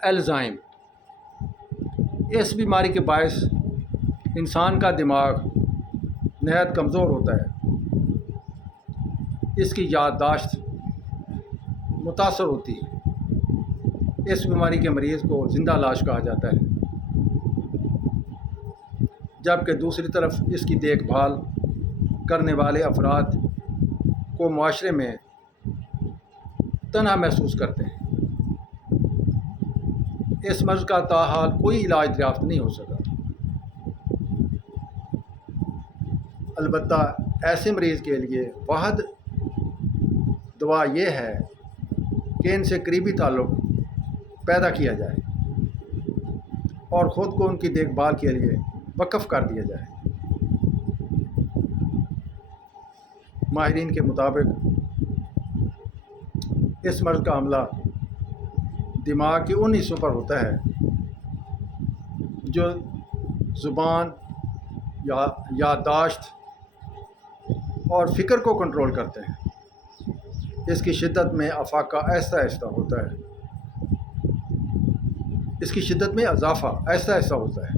الزائم، اس بیماری کے باعث انسان کا دماغ نہایت کمزور ہوتا ہے، اس کی یادداشت متاثر ہوتی ہے۔ اس بیماری کے مریض کو زندہ لاش کہا جاتا ہے، جبکہ دوسری طرف اس کی دیکھ بھال کرنے والے افراد کو معاشرے میں تنہا محسوس کرتے ہیں۔ اس مرض کا تاحال کوئی علاج دریافت نہیں ہو سکا۔ البتہ ایسے مریض کے لیے واحد دوا یہ ہے کہ ان سے قریبی تعلق پیدا کیا جائے اور خود کو ان کی دیکھ بھال کے لیے وقف کر دیا جائے۔ ماہرین کے مطابق اس مرض کا حملہ دماغ کے ان حصوں پر ہوتا ہے جو زبان، یادداشت اور فکر کو کنٹرول کرتے ہیں۔ اس کی شدت میں افاقہ آہستہ آہستہ ہوتا ہے، اس کی شدت میں اضافہ آہستہ آہستہ ہوتا ہے،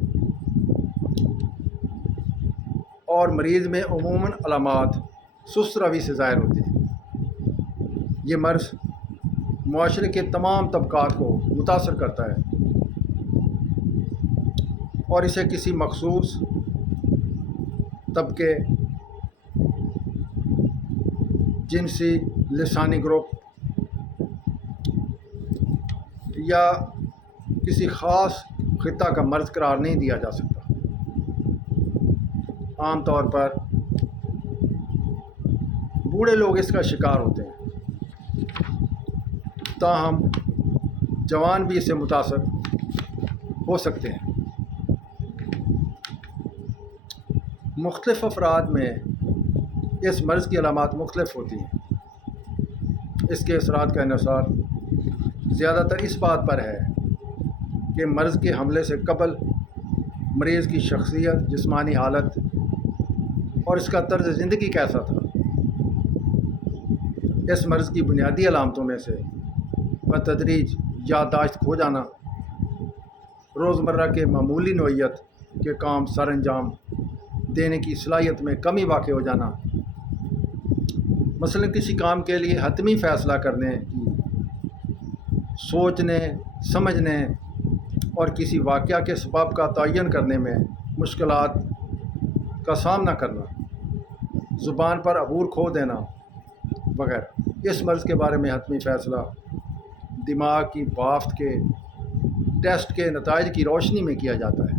اور مریض میں عموماً علامات سست روی سے ظاہر ہوتی ہیں۔ یہ مرض معاشرے کے تمام طبقات کو متاثر کرتا ہے اور اسے کسی مخصوص طبقے، جنسی، لسانی گروپ یا کسی خاص خطہ کا مرض قرار نہیں دیا جا سکتا۔ عام طور پر بوڑھے لوگ اس کا شکار ہوتے ہیں، تاہم جوان بھی اس سے متاثر ہو سکتے ہیں۔ مختلف افراد میں اس مرض کی علامات مختلف ہوتی ہیں۔ اس کے اثرات کا انحصار زیادہ تر اس بات پر ہے کہ مرض کے حملے سے قبل مریض کی شخصیت، جسمانی حالت اور اس کا طرز زندگی کیسا تھا۔ اس مرض کی بنیادی علامتوں میں سے بتدریج یادداشت کھو جانا، روزمرہ کے معمولی نوعیت کے کام سر انجام دینے کی صلاحیت میں کمی واقع ہو جانا، مثلا کسی کام کے لیے حتمی فیصلہ کرنے کی، سوچنے، سمجھنے اور کسی واقعہ کے سبب کا تعین کرنے میں مشکلات کا سامنا کرنا، زبان پر عبور کھو دینا وغیرہ۔ اس مرض کے بارے میں حتمی فیصلہ دماغ کی بافت کے ٹیسٹ کے نتائج کی روشنی میں کیا جاتا ہے۔